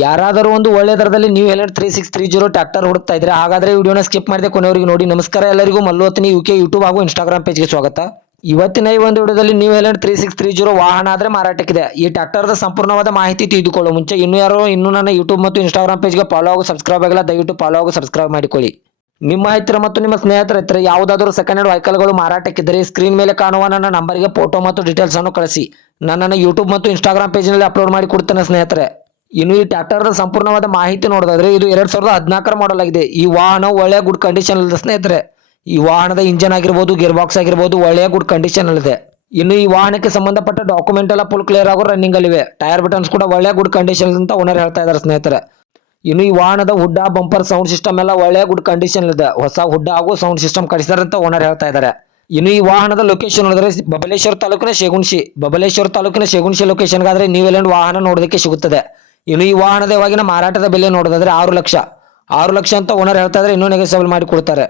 ಯಾರಾದರೂ ಒಂದು ಒಳ್ಳೆ ದರದಲ್ಲಿ ನ್ಯೂ ಹೆಲೆಂಡ್ 3630 ಟ್ರ್ಯಾಕ್ಟರ್ ಹುಡುಕ್ತಾ ಇದ್ರೆ ಹಾಗಾದ್ರೆ ವಿಡಿಯೋನ ಸ್ಕಿಪ್ ಮಾಡದೆ ಕೊನೆವರೆಗೂ ನೋಡಿ. ನಮಸ್ಕಾರ ಎಲ್ಲರಿಗೂ, ಮಲ್ಲು ಅತ್ನಿ ಯುಕೆ ಯೂಟ್ಯೂಬ್ ಹಾಗೂ ಇನ್ಸ್ಟಾಗ್ರಾಮ್ ಪೇಜ್ಗೆ ಸ್ವಾಗತ. ಇವತ್ತಿನ ಈ ಒಂದು ವಿಡಿಯೋದಲ್ಲಿ ನ್ಯೂ ಹೆಲೆಂಡ್ 3630 ವಾಹನ ಆದ್ರೆ ಮಾರಾಟಕ್ಕಿದೆ. ಈ ಟ್ರ್ಯಾಕ್ಟರ್ದ ಸಂಪೂರ್ಣವಾದ ಮಾಹಿತಿ ತಿಳಿದುಕೊಳ್ಳೋ ಮುಂಚೆ ಇನ್ನೂ ನನ್ನ ಯೂಟ್ಯೂಬ್ ಮತ್ತು ಇನ್ಸ್ಟಾಗ್ರಾಮ್ ಪೇಜ್ಗೆ ಫಾಲೋ ಹಾಗೂ ಸಬ್ಸ್ಕ್ರೈಬ್ ಆಗಿಲ್ಲ, ದಯವಿಟ್ಟು ಫಾಲೋ ಹಾಗೂ ಸಬ್ಸ್ಕ್ರೈಬ್ ಮಾಡಿಕೊಳ್ಳಿ. ನಿಮ್ಮ ಹತ್ತಿರ ಮತ್ತು ನಿಮ್ಮ ಸ್ನೇಹಿತರ ಹತ್ತಿರ ಯಾವುದಾದರೂ ಸೆಕೆಂಡ್ ಹ್ಯಾಂಡ್ ವೆಹಿಕಲ್ಗಳು ಮಾರಾಟಕ್ಕಿದ್ದರೆ ಸ್ಕ್ರೀನ್ ಮೇಲೆ ಕಾಣುವ ನನ್ನ ನಂಬರ್ಗೆ ಫೋಟೋ ಮತ್ತು ಡೀಟೇಲ್ಸ್ ಅನ್ನು ಕಳಿಸಿ. ನನ್ನ ಯೂಟ್ಯೂಬ್ ಮತ್ತು ಇನ್ಸ್ಟಾಗ್ರಾಮ್ ಪೇಜ್ನಲ್ಲಿ ಅಪ್ಲೋಡ್ ಮಾಡಿ ಕೊಡ್ತೇನೆ ಸ್ನೇಹಿತರೆ. ಇನ್ನು ಈ ಟ್ರ್ಯಾಕ್ಟರ್ದ ಸಂಪೂರ್ಣವಾದ ಮಾಹಿತಿ ನೋಡೋದಾದ್ರೆ ಇದು 2014 ಮಾಡಲ್ ಆಗಿದೆ. ಈ ವಾಹನ ಒಳ್ಳೆಯ ಗುಡ್ ಕಂಡೀಷನ್ ಇದೆ ಸ್ನೇಹಿತರೆ. ಈ ವಾಹನದ ಇಂಜನ್ ಆಗಿರ್ಬೋದು, ಗೇರ್ ಬಾಕ್ಸ್ ಆಗಿರ್ಬೋದು ಒಳ್ಳೆಯ ಗುಡ್ ಕಂಡೀಷನ್ ಇದೆ. ಇನ್ನು ಈ ವಾಹನಕ್ಕೆ ಸಂಬಂಧಪಟ್ಟ ಡಾಕ್ಯುಮೆಂಟ್ ಎಲ್ಲ ಫುಲ್ ಕ್ಲಿಯರ್ ಆಗೋ ರನ್ನಿಂಗ್ ಅಲ್ಲಿವೆ. ಟೈರ್ ಬಟನ್ಸ್ ಕೂಡ ಒಳ್ಳೆಯ ಗುಡ್ ಕಂಡೀಷನ್ ಅಂತ ಓನರ್ ಹೇಳ್ತಾ ಇದ್ದಾರೆ ಸ್ನೇಹಿತರೆ. ಇನ್ನು ಈ ವಾಹನದ ಹುಡ್ಡ, ಬಂಪರ್, ಸೌಂಡ್ ಸಿಸ್ಟಮ್ ಎಲ್ಲ ಒಳ್ಳೆಯ ಗುಡ್ ಕಂಡೀಷನ್ ಇದೆ. ಹೊಸ ಹುಡ್ಡ ಹಾಗೂ ಸೌಂಡ್ ಸಿಸ್ಟಮ್ ಕಳಿಸಿದ್ದಾರೆ ಅಂತ ಓನರ್ ಹೇಳ್ತಾ ಇದ್ದಾರೆ. ಇನ್ನು ಈ ವಾಹನದ ಲೊಕೇಶನ್ ನೋಡಿದ್ರೆ ಬಬಲೇಶ್ವರ ತಾಲೂಕಿನ ಶೇಗುಣಶಿ ಲೊಕೇಶನ್ಗಾದ್ರೆ ನ್ಯೂ ಹೆಲೆಂಡ್ ವಾಹನ ನೋಡೋದಕ್ಕೆ ಸಿಗುತ್ತದೆ. ಇನ್ನು ಈ ವಾಹನದ ಇವಾಗಿನ ಮಾರಾಟದ ಬೆಲೆ ನೋಡೋದಾದ್ರೆ 6 ಲಕ್ಷ ಅಂತ ಓನರ್ ಹೇಳ್ತಾ ಇದ್ರೆ ಇನ್ನೂ ನೆಗೋಸಿಯಬಲ್ ಮಾಡಿ ಕೊಡ್ತಾರೆ.